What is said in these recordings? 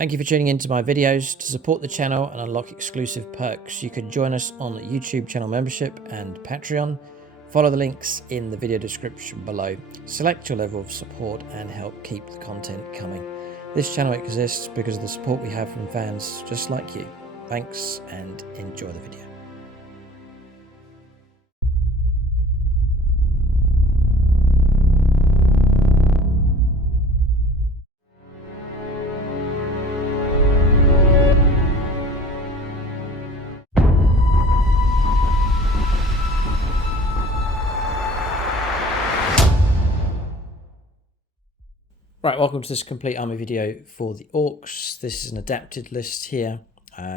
Thank you for tuning into my videos. To support the channel and unlock exclusive perks, you can join us on YouTube channel membership and Patreon. Follow the links in the video description below. Select your level of support and help keep the content coming. This channel exists because of the support we have from fans just like you. Thanks and enjoy the video. Right, welcome to this complete army video for the Orks. This is an adapted list here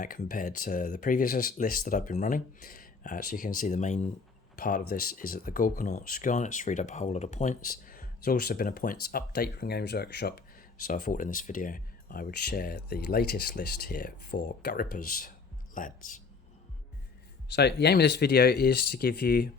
compared to the previous list that I've been running. So you can see the main part of this is that the Orks gone. It's freed up a whole lot of points. There's also been a points update from Games Workshop, so I thought in this video I would share the latest list here for Gutrippa's lads. So the aim of this video is to give you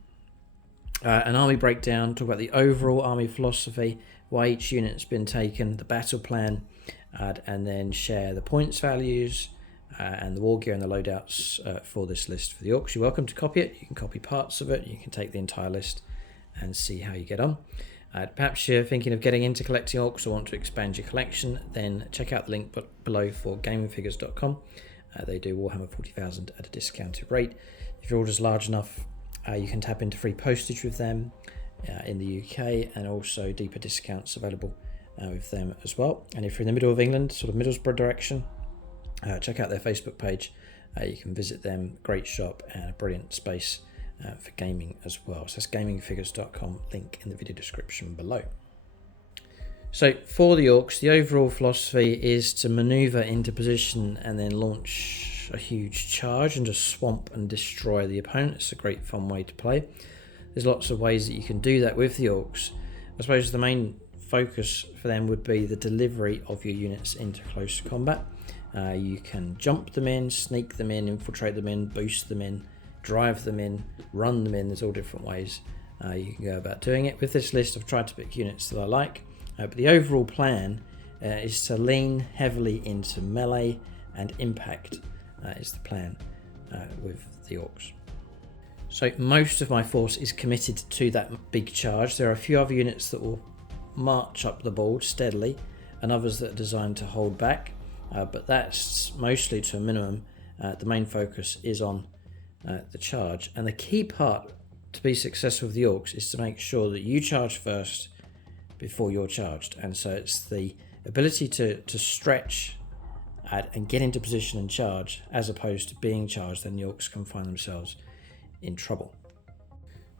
an army breakdown, talk about the overall army philosophy, why each unit's been taken, the battle plan, and then share the points values and the war gear and the loadouts for this list for the Orks. You're welcome to copy it. You can copy parts of it. You can take the entire list and see how you get on. Perhaps you're thinking of getting into collecting Orks or want to expand your collection, then check out the link below for gamingfigures.com. They do Warhammer 40,000 at a discounted rate. If your order's large enough, you can tap into free postage with them in the UK, and also deeper discounts available with them as well. And if you're in the middle of England, sort of Middlesbrough direction, check out their Facebook page. You can visit them. Great shop and a brilliant space for gaming as well. So that's gamingfigures.com, link in the video description below. So for the Orks, the overall philosophy is to maneuver into position and then launch a huge charge and just swamp and destroy the opponent. It's a great fun way to play. There's lots of ways that you can do that with the Orks. I suppose the main focus for them would be the delivery of your units into close combat. You can jump them in, sneak them in, infiltrate them in, boost them in, drive them in, run them in. There's all different ways you can go about doing it. With this list, I've tried to pick units that I like, but the overall plan is to lean heavily into melee and impact is the plan with the Orks. So most of my force is committed to that big charge. There are a few other units that will march up the board steadily and others that are designed to hold back, but that's mostly to a minimum. The main focus is on the charge, and the key part to be successful with the Orks is to make sure that you charge first before you're charged. And so it's the ability to stretch and get into position and charge, as opposed to being charged, then the Orks can find themselves in trouble.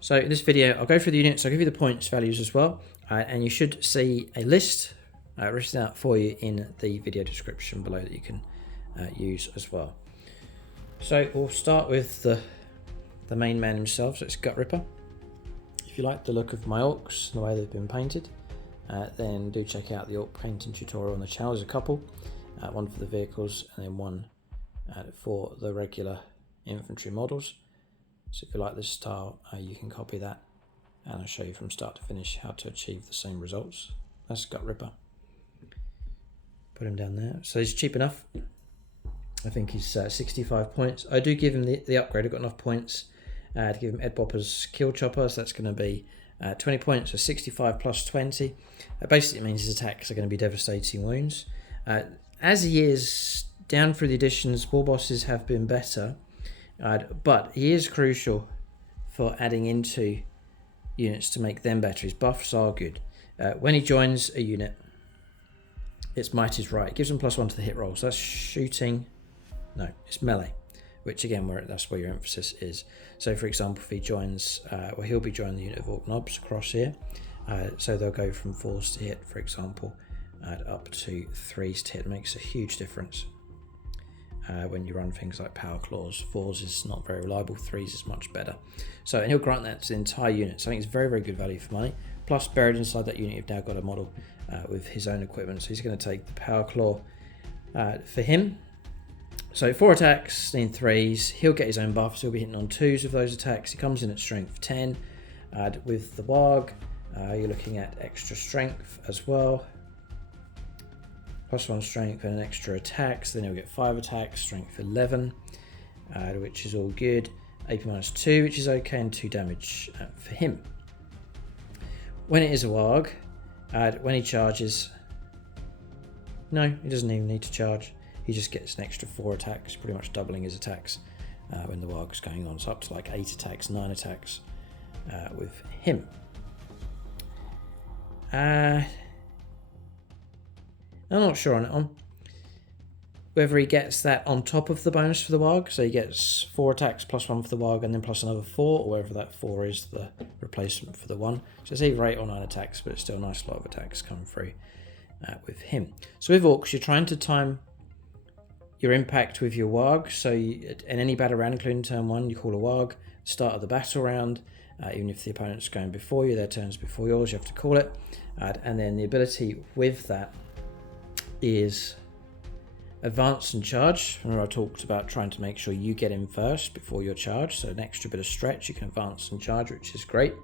So in this video I'll go through the units, I'll give you the points values as well, and you should see a list written out for you in the video description below that you can use as well. So we'll start with the main man himself, so it's Gutrippa. If you like the look of my Orks and the way they've been painted, then do check out the Ork painting tutorial on the channel. There's a couple, one for the vehicles and then one for the regular infantry models. So if you like this style, you can copy that, and I'll show you from start to finish how to achieve the same results. That's Gutrippa. Put him down there. So he's cheap enough. I think he's 65 points. I do give him the upgrade. I've got enough points to give him Headwhoppa's Killchoppa, so that's going to be 20 points, so 65 plus 20. That basically means his attacks are going to be devastating wounds. As he is down through the additions, Warbosses have been better. But he is crucial for adding into units to make them better. His buffs are good. When he joins a unit, its might is right. It gives him +1 to the hit roll. So that's shooting. No, it's melee, which again, that's where your emphasis is. So for example, if he joins, he'll be joining the unit of Nobz across here. So they'll go from 4s to hit, for example, up to 3s to hit. It makes a huge difference. When you run things like power claws, 4s is not very reliable, 3s is much better. So, and he'll grant that to the entire unit. So I think it's very, very good value for money. Plus, buried inside that unit, you've now got a model with his own equipment. So he's going to take the power claw for him. So 4 attacks in 3s. He'll get his own buffs. He'll be hitting on 2s with those attacks. He comes in at strength 10. With the Waaagh, you're looking at extra strength as well. +1 strength and an extra attack, so then he'll get 5 attacks, strength 11, which is all good. AP -2, which is okay, and 2 damage for him. When it is a Waaagh, when he charges, no, he doesn't even need to charge. He just gets an extra 4 attacks, pretty much doubling his attacks when the Waagh's going on. So up to like 8 attacks, 9 attacks with him. I'm not sure on that one. Whether he gets that on top of the bonus for the Waaagh, so he gets 4 attacks +1 for the Waaagh and then plus another 4, or whether that 4 is the replacement for the 1. So it's either 8 or 9 attacks, but it's still a nice lot of attacks coming through with him. So with Orks, you're trying to time your impact with your Waaagh. So in any battle round, including turn 1, you call a Waaagh. Start of the battle round, even if the opponent's going before you, their turn's before yours, you have to call it. And then the ability with that is advance and charge. Remember I talked about trying to make sure you get in first before your charge, so an extra bit of stretch, you can advance and charge, which is great.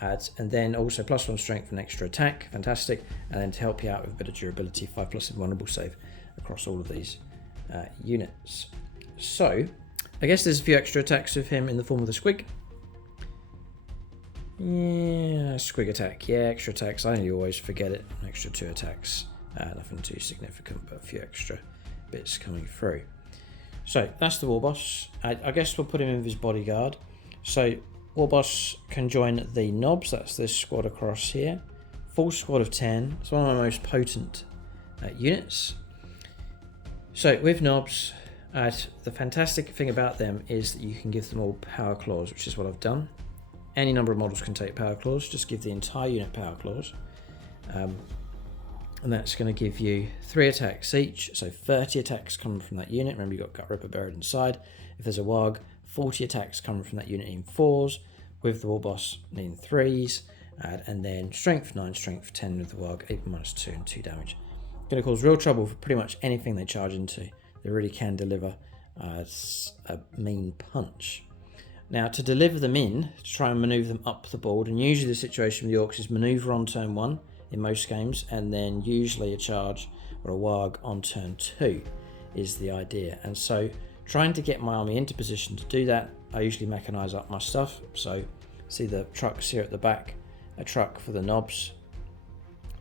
And then also +1 strength and extra attack, fantastic. And then to help you out with a bit of durability, 5+ invulnerable save across all of these units. So I guess there's a few extra attacks with him in the form of the squig. Yeah, squig attack, yeah, extra attacks, I only always forget it, an extra 2 attacks. Nothing too significant, but a few extra bits coming through. So that's the Warboss. I guess we'll put him in with his bodyguard. So Warboss can join the Nobz, that's this squad across here. Full squad of 10. It's one of my most potent units. So with Nobz, the fantastic thing about them is that you can give them all power claws, which is what I've done. Any number of models can take power claws, just give the entire unit power claws. And that's going to give you 3 attacks each, so 30 attacks coming from that unit. Remember, you've got Gutrippa buried inside. If there's a Waaagh, 40 attacks coming from that unit in 4s, with the Warboss in 3s, and then strength 9, strength 10 with the Waaagh, AP -2 and 2 damage. Going to cause real trouble for pretty much anything they charge into. They really can deliver a mean punch. Now, to deliver them in, to try and manoeuvre them up the board, and usually the situation with the Orks is manoeuvre on turn 1, in most games, and then usually a charge or a Waaagh on turn 2 is the idea. And so trying to get my army into position to do that, I usually mechanize up my stuff. So see the trucks here at the back, a truck for the Nobz.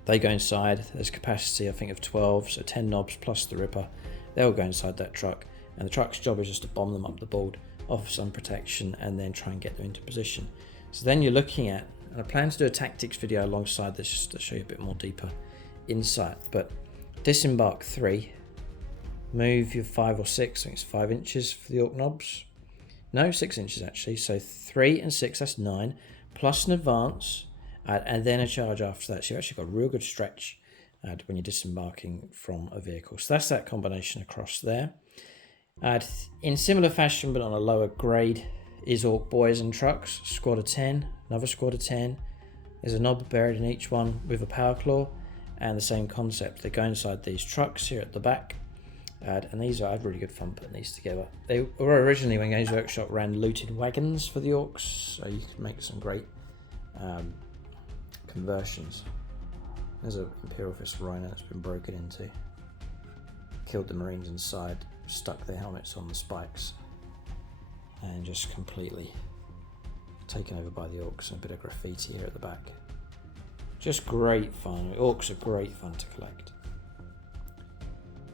They go inside, there's capacity I think of 12, so 10 Nobz plus the Ripper. They'll go inside that truck, and the truck's job is just to bomb them up the board, offer some protection, and then try and get them into position. So then you're looking at, and I plan to do a tactics video alongside this just to show you a bit more deeper insight, but disembark 3, move your 5 or 6, I think it's 5 inches for the Ork Nobz. No, 6 inches actually, so 3 and 6, that's 9, plus an advance, and then a charge after that. So you've actually got a real good stretch when you're disembarking from a vehicle. So that's that combination across there. In similar fashion, but on a lower grade, is Boyz and Trukks, squad of 10, another squad of 10. There's a Nob buried in each one with a power claw, and the same concept. They go inside these trucks here at the back, and these I had really good fun putting these together. They were originally, when Games Workshop ran looted wagons for the Orks, so you can make some great conversions. There's an Imperial Fist Rhino that's been broken into. Killed the Marines inside, stuck their helmets on the spikes, and just completely taken over by the Orks, and a bit of graffiti here at the back. Just great fun. Orks are great fun to collect.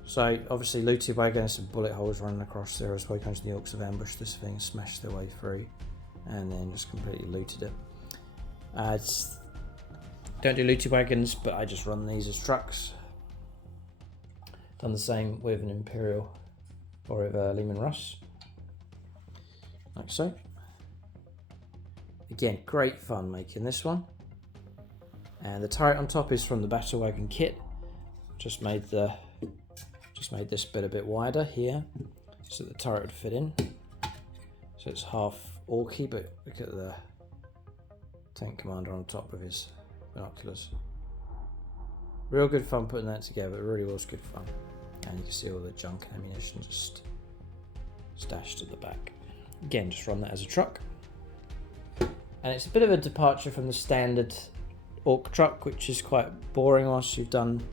So obviously looted wagon, some bullet holes running across there as well. The Orks have ambushed this thing, smashed their way through, and then just completely looted it. Don't do looted wagons, but I just run these as trucks. Done the same with an Imperial or with a Lehman Russ, like so. Again, great fun making this one. And the turret on top is from the Battlewagon kit. Just made this bit a bit wider here, so the turret would fit in. So it's half orky, but look at the tank commander on top of his binoculars. Real good fun putting that together. It really was good fun. And you can see all the junk and ammunition just stashed at the back. Again, just run that as a truck. And it's a bit of a departure from the standard Ork truck, which is quite boring once you've done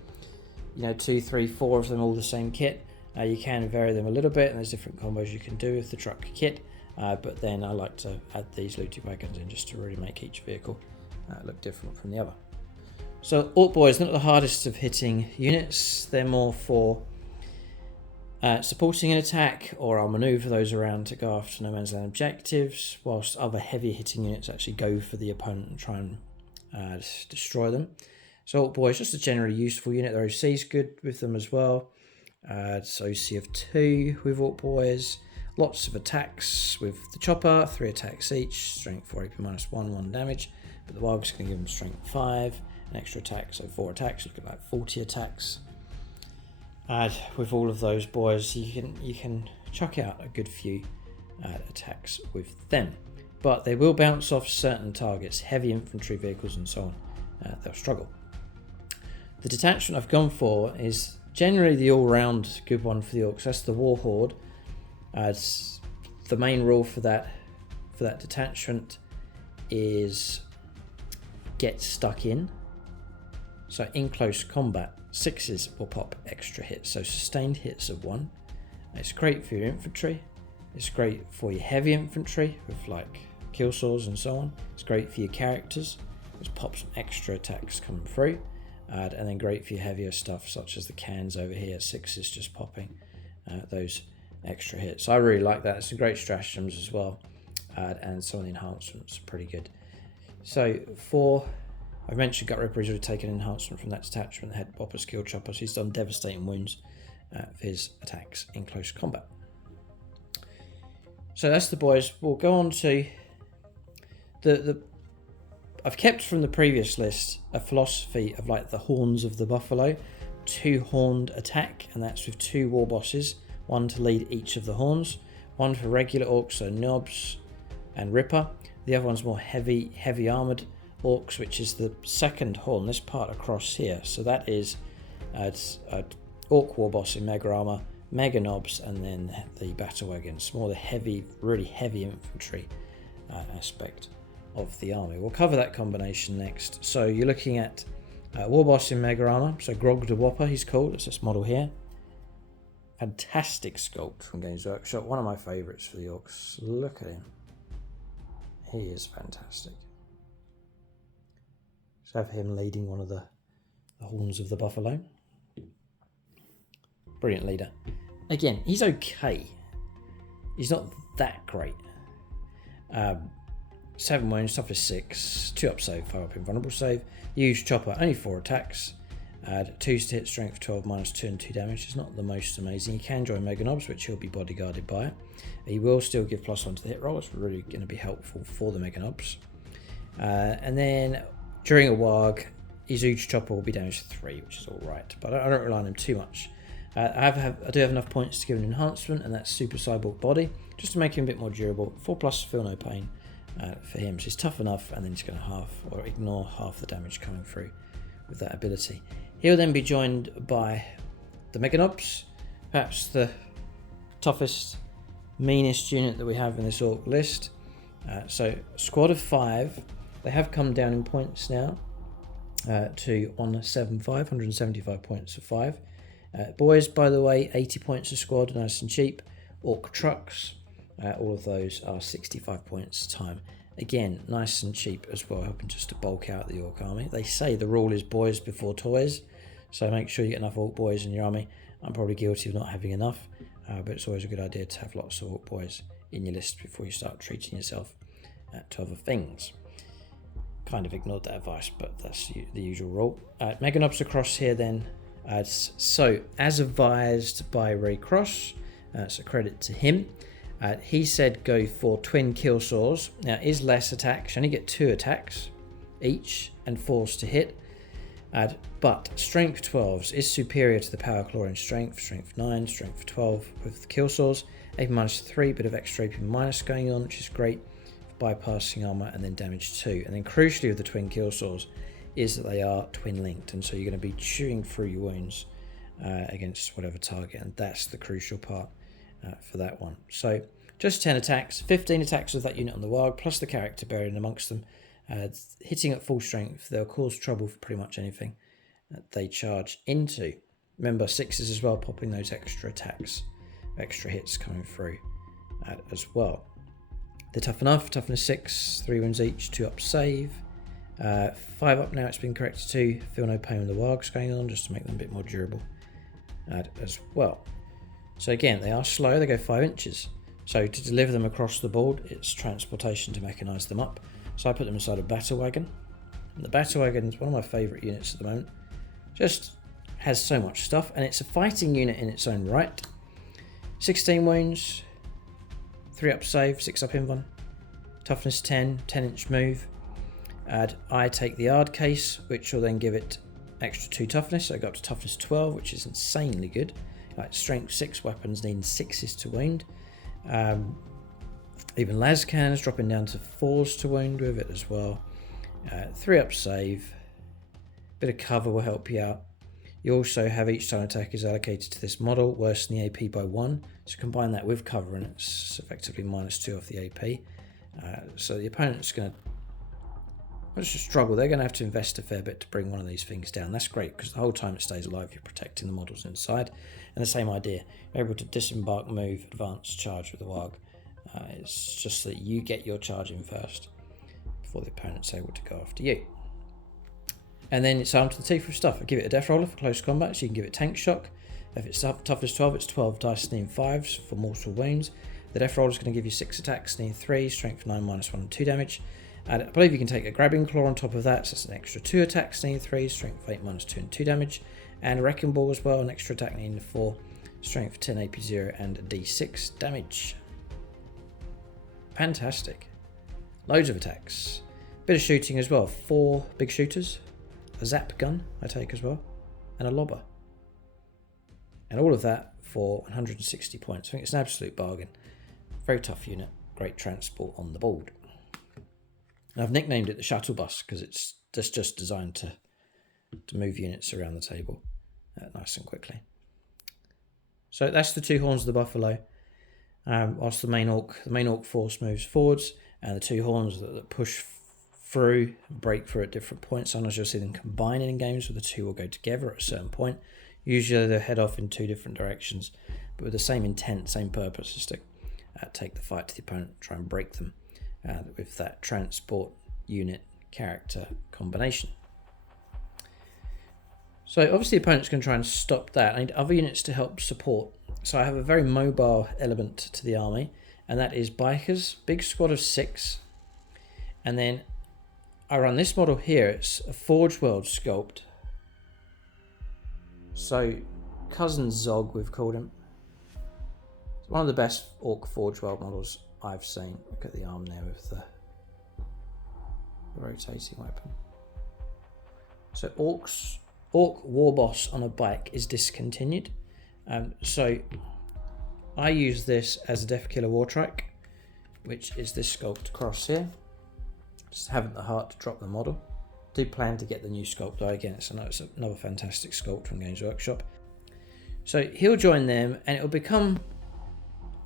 you know, 2, 3, 4 of them all the same kit. You can vary them a little bit, and there's different combos you can do with the Trukk kit. But then I like to add these looty wagons in just to really make each vehicle look different from the other. So Orkboys, not the hardest of hitting units. They're more for supporting an attack, or I'll manoeuvre those around to go after no man's land objectives, whilst other heavy hitting units actually go for the opponent and try and destroy them. So Orkboys, just a generally useful unit. Their OC is good with them as well. It's OC of 2 with Orkboys. Lots of attacks with the chopper, 3 attacks each, strength 4 AP -1, 1 damage. But the Waagh's going to give them strength 5, an extra attack, so 4 attacks, look at like 40 attacks. With all of those boys, you can chuck out a good few attacks with them. But they will bounce off certain targets, heavy infantry vehicles and so on. They'll struggle. The detachment I've gone for is generally the all-round good one for the Orks. That's the War Horde. The main rule for that detachment is get stuck in. So in close combat, 6s will pop extra hits, so sustained hits of 1. It's great for your infantry. It's great for your heavy infantry with like kill saws and so on. It's great for your characters. Just pop some extra attacks coming through. And then great for your heavier stuff such as the cans over here. 6s just popping those extra hits. I really like that. It's some great stratagems as well. And some of the enhancements are pretty good. So I mentioned Gutrippa, he's already taken an enhancement from that detachment, the Headwhoppa's Killchoppa, so he's done devastating wounds for his attacks in close combat. So that's the boys. We'll go on to I've kept from the previous list a philosophy of like the horns of the buffalo, 2 horned attack, and that's with 2 warbosses, 1 to lead each of the horns, 1 for regular orcs, so Nobz and Ripper. The other one's more heavy armored orcs, which is the second horn, this part across here. So that is Orc Warboss in mega armor, Meganobz, and then the Battlewagon. It's more the heavy, really heavy infantry aspect of the army. We'll cover that combination next. So you're looking at Warboss in mega armor, so Gutrippa he's called, it's this model here. Fantastic sculpt from Games Workshop, one of my favourites for the Orks. Look at him. He is fantastic. So have him leading one of the horns of the buffalo. Brilliant leader. Again, he's okay. He's not that great. 7 wounds, tough is 6, 2 up save, 5 up invulnerable save. Huge chopper, only 4 attacks. 2s to hit, strength 12, -2 and 2 damage. It's not the most amazing. He can join Meganobz, which he'll be bodyguarded by. He will still give +1 to the hit roll. It's really going to be helpful for the Meganobz. And then during a Waaagh, his huge chopper will be damaged 3, which is alright, but I don't rely on him too much. I do have enough points to give an enhancement, and that's Super Cyborg Body, just to make him a bit more durable. 4+ feel no pain for him, so he's tough enough, and then he's going to ignore half the damage coming through with that ability. He'll then be joined by the Meganobz, perhaps the toughest, meanest unit that we have in this Ork list. So squad of 5, they have come down in points now to 175 points for 5. Boys, by the way, 80 points a squad, nice and cheap. Ork trucks, all of those are 65 points a time. Again, nice and cheap as well, helping just to bulk out the Ork army. They say the rule is boys before toys, so make sure you get enough Orkboys in your army. I'm probably guilty of not having enough, but it's always a good idea to have lots of Orkboys in your list before you start treating yourself to other things. Kind of ignored that advice, but that's the usual rule. Meganobz across here then. So, as advised by Ray Cross, so credit to him, he said go for twin kill saws. Now, it is less attacks. You only get 2 attacks each and 4s to hit. But strength 12s is superior to the power claw in strength 9, strength 12 with the kill saws. AP -3, bit of extra AP- going on, which is great for bypassing armor, and then damage 2. And then crucially with the twin kill saws is that they are twin linked, and so you're going to be chewing through your wounds against whatever target, and that's the crucial part for that one. So just 10 attacks, 15 attacks with that unit on the Waaagh, plus the character buried in amongst them. Hitting at full strength, they'll cause trouble for pretty much anything that they charge into. Remember 6s as well, popping those extra attacks, extra hits coming through as well. They're tough enough, toughness 6, 3 wounds each, 2 up save. 5 up now, it's been corrected to. Feel no pain with the Waaghs going on, just to make them a bit more durable as well. So again, they are slow, they go 5 inches. So to deliver them across the board, it's transportation to mechanize them up. So I put them inside a Battlewagon. And the Battlewagon is one of my favourite units at the moment. Just has so much stuff, and it's a fighting unit in its own right. 16 wounds, 3 up save, 6 up invuln, toughness 10, 10-inch move. I take the Ard case, which will then give it extra 2 toughness, so I go up to toughness 12, which is insanely good. Like strength 6 weapons needing 6s to wound. Even Lascans dropping down to 4s to wound with it as well. 3 up save, bit of cover will help you out. You also have each time attack is allocated to this model, worsen the AP by 1. So combine that with cover and it's effectively -2 off the AP. So the opponent's going to struggle. They're going to have to invest a fair bit to bring one of these things down. That's great because the whole time it stays alive, you're protecting the models inside. And the same idea, you're able to disembark, move, advance, charge with the Waaagh. It's just that you get your charge in first before the opponent's able to go after you. And then it's armed to the teeth with stuff. I give it a death roller for close combat, so you can give it tank shock. If it's toughness 12, it's 12 dice needing 5s for mortal wounds. The death roller is going to give you 6 attacks needing 3, strength 9, -1 and 2 damage. And I believe you can take a grabbing claw on top of that, so it's an extra 2 attacks needing 3, strength 8, -2 and 2 damage. And a wrecking ball as well, an extra attack needing 4, strength 10, AP 0 and a D6 damage. Fantastic. Loads of attacks. Bit of shooting as well, 4 big shooters. A zap gun I take as well, and a lobber. And all of that for 160 points. I think it's an absolute bargain. Very tough unit, great transport on the board. And I've nicknamed it the shuttle bus because it's just designed to move units around the table nice and quickly. So that's the 2 horns of the buffalo. Whilst the main orc force moves forwards, and the 2 horns that push through and break through at different points. Sometimes you'll see them combining in games where the 2 will go together at a certain point. Usually they head off in 2 different directions, but with the same intent, same purpose, is to take the fight to the opponent, try and break them with that transport unit character combination. So obviously the opponent's going to try and stop that. I need other units to help support. So I have a very mobile element to the army, and that is bikers, big squad of 6, and then I run this model here. It's a Forge World sculpt. So, Cousin Zog, we've called him. It's one of the best Orc Forge World models I've seen. Look at the arm there with the rotating weapon. So, Orc Warboss on a bike is discontinued. So, I use this as a Defkillla Wartrike, which is this sculpt across here. Just haven't the heart to drop the model. Do plan to get the new sculpt though. Again, it's another fantastic sculpt from Games Workshop. So he'll join them and it'll become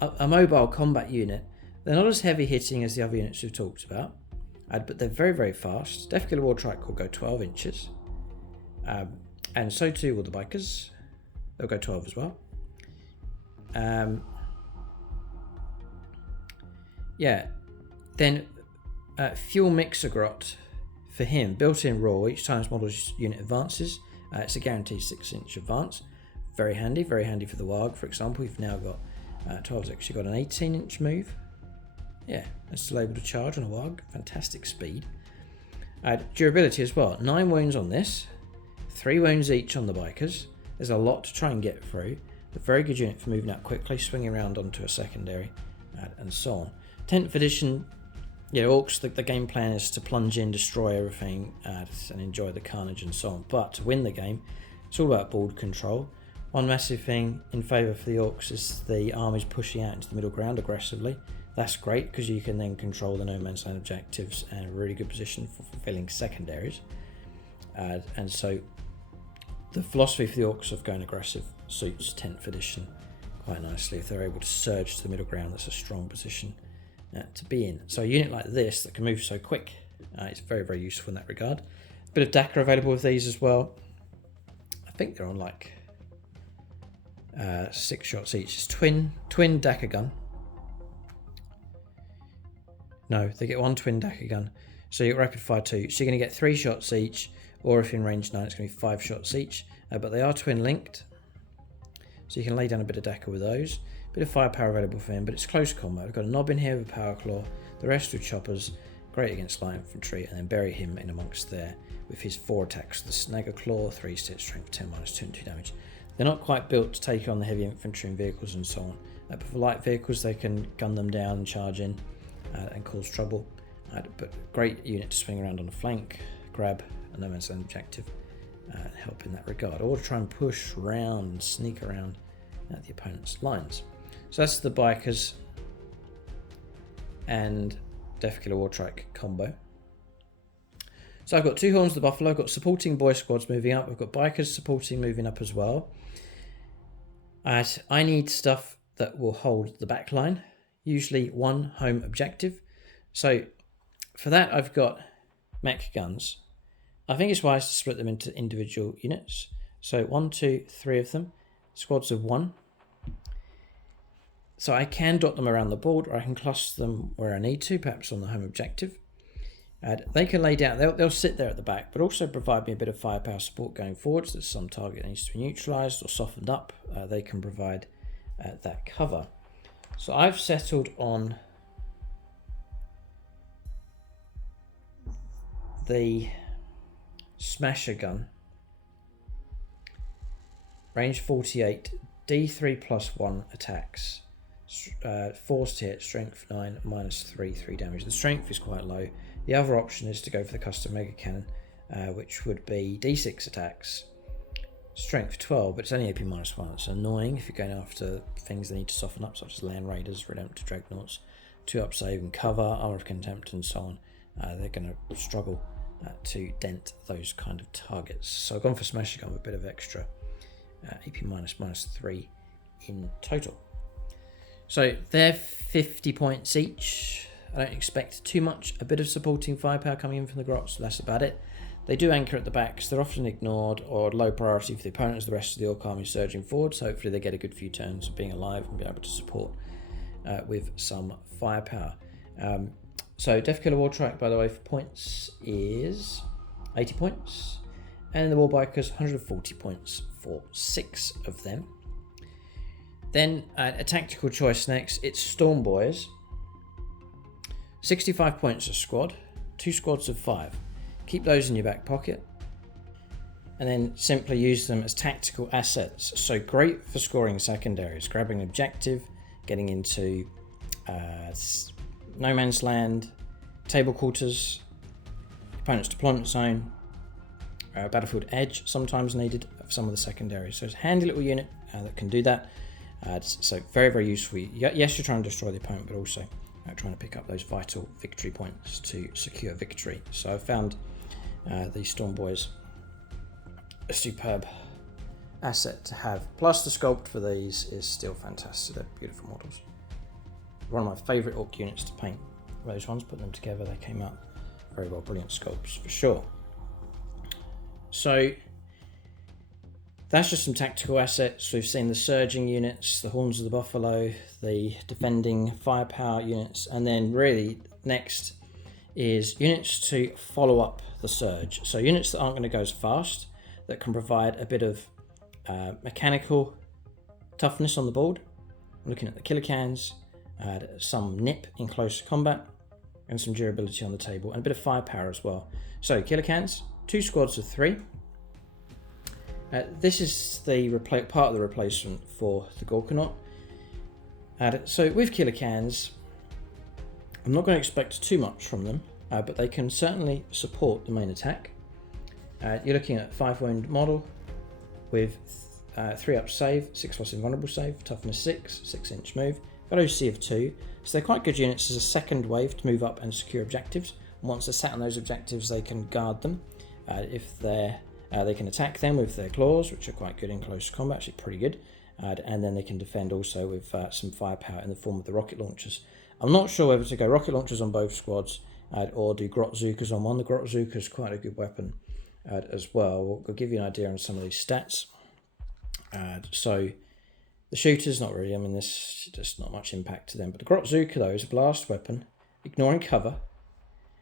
a mobile combat unit. They're not as heavy hitting as the other units we've talked about, but they're very, very fast. Defkillla Wartrike will go 12 inches. And so too will the bikers. They'll go 12 as well. Yeah. Then Fuel Mixergrot for him, built-in raw. Each time this model's unit advances, it's a guaranteed 6-inch advance. Very handy for the Waaagh, for example. You've now got 12's actually got an 18-inch move. Yeah, it's still able to charge on a Waaagh. Fantastic speed. Durability as well. 9 wounds on this, 3 wounds each on the bikers. There's a lot to try and get through. A very good unit for moving out quickly, swinging around onto a secondary, and so on. 10th edition. Yeah, Orcs, the game plan is to plunge in, destroy everything, and enjoy the carnage and so on. But to win the game, it's all about board control. One massive thing in favour for the Orcs is the armies pushing out into the middle ground aggressively. That's great because you can then control the no man's land objectives and a really good position for fulfilling secondaries. And so the philosophy for the Orcs of going aggressive suits 10th edition quite nicely. If they're able to surge to the middle ground, that's a strong position to be in. So a unit like this that can move so quick, it's very, very useful in that regard. A bit of DACA available with these as well. I think they're on like 6 shots each. It's twin Daka gun. No, they get 1 twin Daka gun. So you get rapid fire 2. So you're going to get 3 shots each, or if in range 9, it's going to be 5 shots each. But they are twin linked, so you can lay down a bit of Daka with those. Bit of firepower available for him, but it's close combat. We've got a Nob in here with a power claw. The rest with choppers, great against light infantry, and then bury him in amongst there with his 4 attacks. The Snagger Claw, 3 stat strength, 10 minus 2 and 2 damage. They're not quite built to take on the heavy infantry and vehicles and so on. But for light vehicles, they can gun them down and charge in and cause trouble. But great unit to swing around on the flank, grab a no man's land objective, and help in that regard. Or to try and push around, sneak around at the opponent's lines. So that's the Bikers and Defkillla Wartrike combo. So I've got 2 Horns of the Buffalo. I've got supporting boy squads moving up. I've got Bikers supporting moving up as well. I need stuff that will hold the backline, usually 1 home objective. So for that, I've got Mek Gunz. I think it's wise to split them into individual units. So 1, 2, 3 of them, squads of 1. So I can dot them around the board, or I can cluster them where I need to, perhaps on the home objective. They can lay down, they'll sit there at the back, but also provide me a bit of firepower support going forward. So there's some target that needs to be neutralised or softened up. They can provide that cover. So I've settled on the Smasher gun, range 48, D3 plus 1 attacks. Forced hit, strength 9, minus 3 damage. The strength is quite low. The other option is to go for the custom mega cannon, which would be D6 attacks, strength 12, but it's only AP minus 1. It's annoying if you're going after things they need to soften up, such as land raiders, redemptor dreadnoughts, 2 up save and cover, armor of contempt, and so on. They're going to struggle to dent those kind of targets. So I've gone for Smasher Gun with a bit of extra AP minus 3 in total. So they're 50 points each. I don't expect too much. A bit of supporting firepower coming in from the Grots, so that's about it. They do anchor at the backs. They're often ignored or low priority for the opponent as the rest of the Ork army is surging forward. So hopefully they get a good few turns of being alive and be able to support with some firepower. So Defkillla Wartrike, by the way, for points is 80 points. And the Warbikers, 140 points for 6 of them. Then a tactical choice next. It's Stormboyz. 65 points a squad. 2 squads of 5. Keep those in your back pocket. And then simply use them as tactical assets. So great for scoring secondaries. Grabbing objective. Getting into no man's land. Table quarters. Opponent's deployment zone. Battlefield edge sometimes needed for some of the secondaries. So it's a handy little unit that can do that. So very, very useful. Yes, you're trying to destroy the opponent, but also trying to pick up those vital victory points to secure victory. So I found the Stormboyz a superb asset to have. Plus the sculpt for these is still fantastic. They're beautiful models. One of my favourite Ork units to paint. Those ones, put them together, they came out very well. Brilliant sculpts for sure. So that's just some tactical assets. We've seen the surging units, the Horns of the Buffalo, the defending firepower units, and then really next is units to follow up the surge. So units that aren't going to go as fast, that can provide a bit of mechanical toughness on the board. I'm looking at the Killa Kans, some nip in close combat, and some durability on the table, and a bit of firepower as well. So Killa Kans, 2 squads of 3. This is the part of the replacement for the Gorkanaut. So with Killa Kans, I'm not going to expect too much from them, but they can certainly support the main attack. You're looking at 5 wound model with 3 up save, 6 plus invulnerable save, toughness 6, 6-inch move, got OC of 2. So they're quite good units as a second wave to move up and secure objectives. And once they're sat on those objectives, they can guard them. If they're they can attack them with their claws, which are quite good in close combat, actually pretty good. And then they can defend also with some firepower in the form of the rocket launchers. I'm not sure whether to go rocket launchers on both squads or do Grotzookas on one. The Grotzooka is quite a good weapon as well. We'll give you an idea on some of these stats. So The shooters, not really. I mean, there's just not much impact to them. But the Grotzuka, though, is a blast weapon, ignoring cover,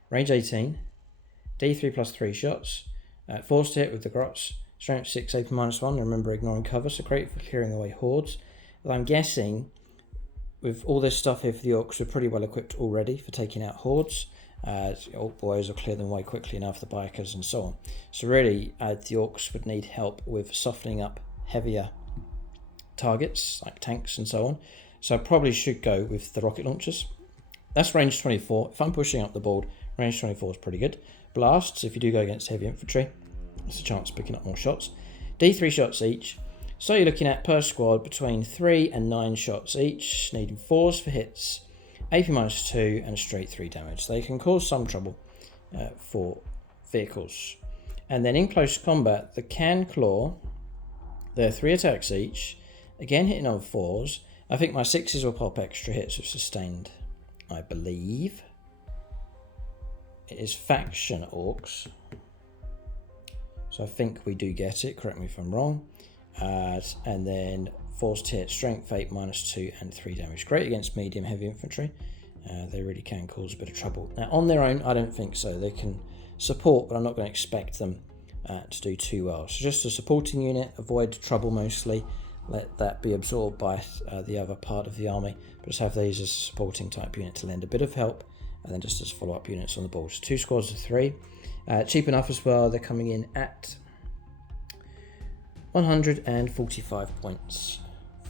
range 18, D3 plus 3 shots, forced to hit with the Grots, strength 6, AP -1. Remember, ignoring cover, so great for clearing away hordes. But I'm guessing with all this stuff here for the Orks, we're pretty well equipped already for taking out hordes. Ork boys will clear them away quickly enough, the bikers and so on. So really, the Orks would need help with softening up heavier targets like tanks and so on. So I probably should go with the rocket launchers. That's range 24. If I'm pushing up the board, range 24 is pretty good. Blasts, if you do go against heavy infantry, there's a chance of picking up more shots. D3 shots each. So you're looking at per squad between 3 and 9 shots each, needing 4s for hits, AP -2 and straight 3 damage. They can cause some trouble for vehicles. And then in close combat, the Can Claw, they're 3 attacks each, again hitting on 4s. I think my 6s will pop extra hits with sustained, I believe. It is faction Orks. So I think we do get it, correct me if I'm wrong. And then forced hit, strength 8, -2 and 3 damage. Great against medium heavy infantry. They really can cause a bit of trouble. Now on their own, I don't think so. They can support, but I'm not going to expect them to do too well. So just a supporting unit, avoid trouble mostly. Let that be absorbed by the other part of the army. But just have these as a supporting type unit to lend a bit of help. And then just as follow-up units on the board. So 2 squads of 3. Cheap enough as well. They're coming in at 145 points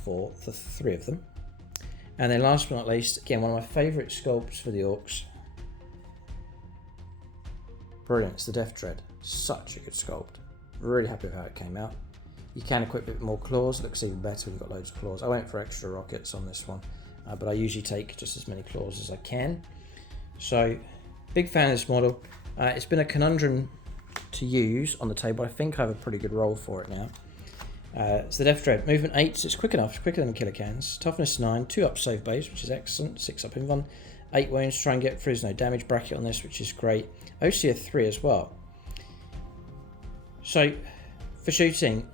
for the 3 of them. And then last but not least, again, one of my favourite sculpts for the Orks. Brilliant, it's the Deff Dread. Such a good sculpt. Really happy with how it came out. You can equip it with more claws, looks even better when you've got loads of claws. I went for extra rockets on this one, but I usually take just as many claws as I can. So, big fan of this model. It's been a conundrum to use on the table. I think I have a pretty good role for it now. It's the Deff Dread. Movement 8, so it's quick enough. It's quicker than Killa Kans. Toughness 9, 2 up save base, which is excellent. 6 up invuln. 8 wounds, try and get through. There's no damage bracket on this, which is great. OCF 3 as well. So, for shooting,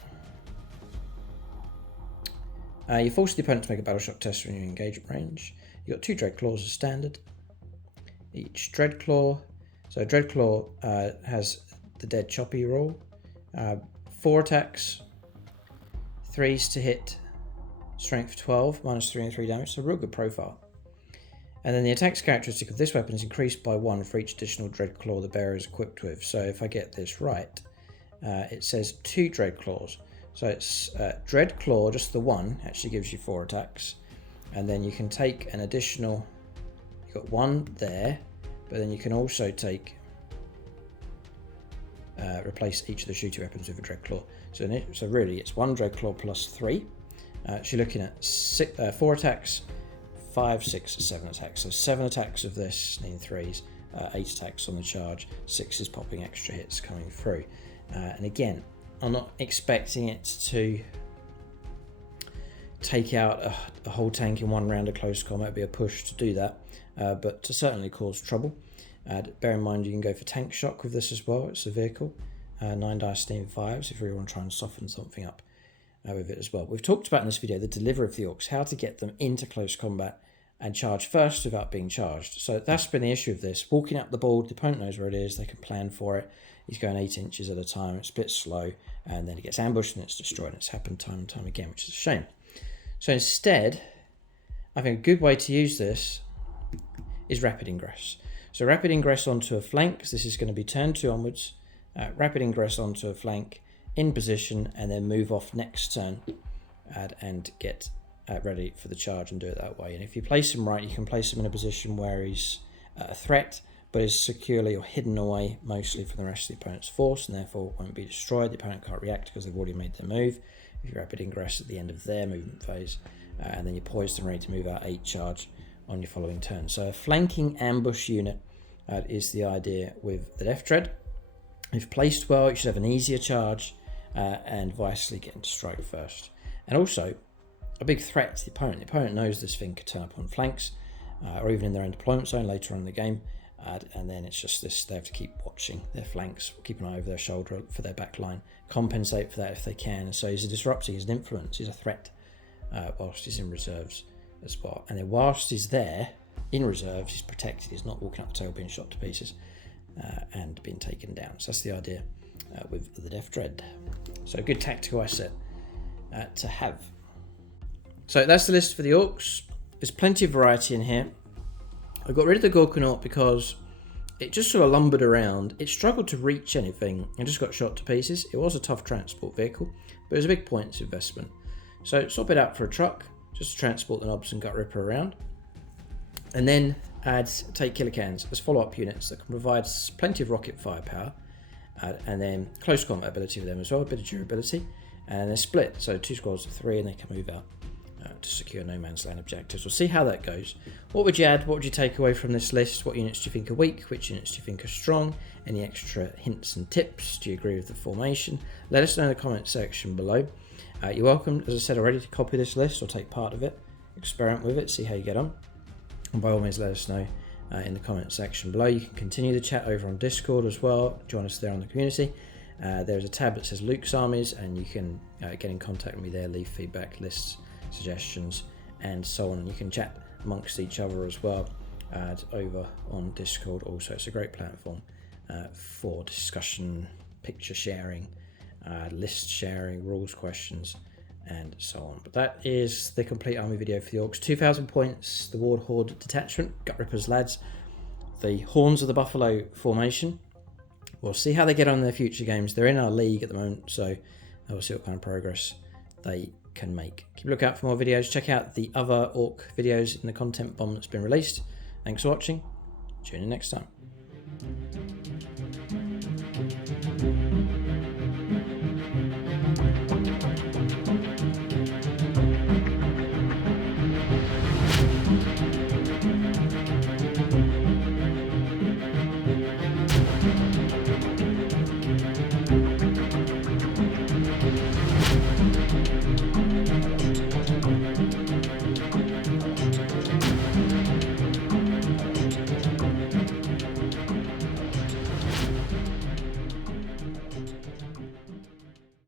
you force the opponent to make a battle shock test when you're in engagement range. You've got 2 Dread Claws as standard. Each Dread Claw. So Dread Claw has the dead choppy rule. 4 attacks, 3s to hit, strength 12, -3 and 3 damage, so real good profile. And then the attacks characteristic of this weapon is increased by 1 for each additional Dread Claw the bearer is equipped with. So if I get this right, it says 2 Dread Claws. So it's Dread Claw, just the 1, actually gives you 4 attacks. And then you can take an additional, you've got 1 there, but then you can also take, replace each of the shooting weapons with a Dread Claw. So really it's 1 Dread Claw plus 3. So you're looking at 4 attacks, 5, 6, 7 attacks. So 7 attacks of this, needing 3s, 8 attacks on the charge, 6 is popping extra hits coming through. And again, I'm not expecting it to take out a whole tank in one round of close combat. It'd be a push to do that, but to certainly cause trouble. Bear in mind you can go for tank shock with this as well. It's a vehicle. 9 dice steam 5s if you really want to try and soften something up with it as well. We've talked about in this video the delivery of the Orks, how to get them into close combat and charge first without being charged. So that's been the issue of this. Walking up the board, the opponent knows where it is, they can plan for it. He's going 8 inches at a time, it's a bit slow, and then he gets ambushed and it's destroyed. It's happened time and time again, which is a shame. So instead, I think a good way to use this is rapid ingress. So rapid ingress onto a flank, so this is going to be turn 2 onwards, rapid ingress onto a flank, in position, and then move off next turn and get ready for the charge and do it that way. And if you place him right, you can place him in a position where he's a threat, but is securely or hidden away mostly from the rest of the opponent's force, and therefore won't be destroyed. The opponent can't react because they've already made their move. If you rapid ingress at the end of their movement phase, and then you're poised and ready to move out 8 charge on your following turn. So a flanking ambush unit is the idea with the Deff Dread. If placed well, you should have an easier charge and vitally get into strike first. And also, a big threat to the opponent. The opponent knows this thing could turn up on flanks, or even in their own deployment zone later on in the game. And then it's just this, they have to keep watching their flanks, keep an eye over their shoulder for their backline, compensate for that if they can. So he's a disruptor, he's an influence, he's a threat whilst he's in reserves as well. And then whilst he's there in reserves, he's protected. He's not walking up the tail being shot to pieces and being taken down. So that's the idea with the Deff Dread. So a good tactical asset to have. So that's the list for the Orks. There's plenty of variety in here. I got rid of the Gorkanaut because it just sort of lumbered around. It struggled to reach anything and just got shot to pieces. It was a tough transport vehicle, but it was a big points investment. So swap it out for a Trukk, just to transport the Nobz and Gutrippa around. And then take Killa Kans as follow-up units that can provide plenty of rocket firepower. And then close combat ability for them as well, a bit of durability. And they're split, so 2 squads of 3, and they can move out to secure no man's land objectives. We'll see how that goes. What would you add? What would you take away from this list? What units do you think are weak? Which units do you think are strong? Any extra hints and tips? Do you agree with the formation? Let us know in the comment section below. You're welcome, as I said already, to copy this list or take part of it, experiment with it, see how you get on. And by all means, let us know in the comment section below. You can continue the chat over on Discord as well. Join us there on the community. There's a tab that says Luke's Armies, and you can get in contact with me there, leave feedback, lists, suggestions, and so on. And you can chat amongst each other as well over on Discord also. It's a great platform for discussion, picture sharing, list sharing, rules questions, and so on. But that is the complete army video for the Orks. 2,000 points, the Ward Horde detachment, Gutrippa's lads, the Horns of the Buffalo formation. We'll see how they get on in their future games. They're in our league at the moment, so we'll see what kind of progress they can make. Keep a look out for more videos. Check out the other Ork videos in the content bomb that's been released. Thanks for watching. Tune in next time.